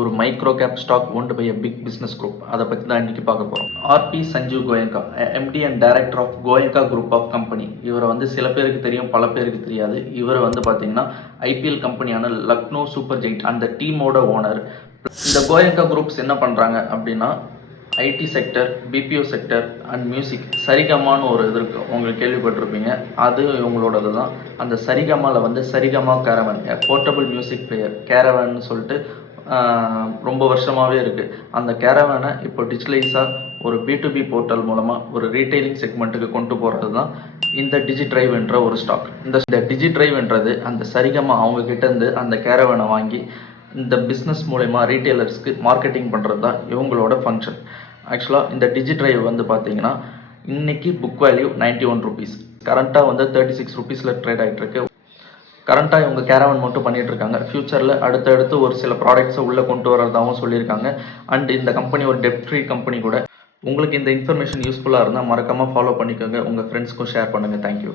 ஒரு micro cap stock owned by a big business group. அதை பற்றி தான் இன்றைக்கி பார்க்க போகிறோம். R P Sanjiv Goenka, MD and director of Goenka group of company. இவரை வந்து சில பேருக்கு தெரியும், பல பேருக்கு தெரியாது. இவரை வந்து பார்த்தீங்கன்னா ஐபிஎல் கம்பெனியான லக்னோ சூப்பர் ஜெயிண்ட் அந்த டீமோட ஓனர். இந்த கோயங்கா குரூப்ஸ் என்ன பண்ணுறாங்க அப்படின்னா, IT sector, BPO sector and music, சரிகமான்னு ஒரு இது இருக்குது, உங்களுக்கு கேள்விப்பட்டிருப்பீங்க. அது இவங்களோடது தான். அந்த சரிகமாவில் வந்து Saregama caravan, portable music player கேரவன்னு சொல்லிட்டு ரொம்ப வருஷமாகவே இருக்குது. அந்த கேரவனை இப்போ டிஜிட்டலைஸாக ஒரு B2B போர்ட்டல் மூலமாக ஒரு ரீட்டைலிங் செக்மெண்ட்டுக்கு கொண்டு போகிறது தான் இந்த டிஜிட்ரைவ் என்ற ஒரு ஸ்டாக். இந்த டிஜிட்ரைவ் என்றது அந்த சரிகமா அவங்கக்கிட்டேருந்து அந்த கேரவனை வாங்கி இந்த பிஸ்னஸ் மூலயமா ரீட்டைலர்ஸ்க்கு மார்க்கெட்டிங் பண்ணுறது தான் இவங்களோட ஃபங்க்ஷன். ஆக்சுவலாக இந்த டிஜிட்ரைவ் வந்து பார்த்தீங்கன்னா இன்றைக்கி புக் வேல்யூ 91 ருபீஸ், கரண்ட்டாக வந்து 36 ருபீஸில் ட்ரேட் ஆகிட்டு இருக்கு. கரண்ட்டாக இவங்க கேரவன் மட்டும் பண்ணிகிட்டு இருக்காங்க. ஃப்யூச்சரில் அடுத்தடுத்து ஒரு சில ப்ராடக்ட்ஸை உள்ளே கொண்டு வரதாகவும் சொல்லியிருக்காங்க. அண்ட் இந்த கம்பெனி ஒரு டெப்ட் ஃப்ரீ கம்பெனி கூட. உங்களுக்கு இந்த இன்ஃபர்மேஷன் யூஸ்ஃபுல்லாக இருந்தால் மறக்காமல் ஃபாலோ பண்ணிக்கோங்க, உங்கள் ஃப்ரெண்ட்ஸ்க்கும் ஷேர் பண்ணுங்கள். தேங்க்யூ.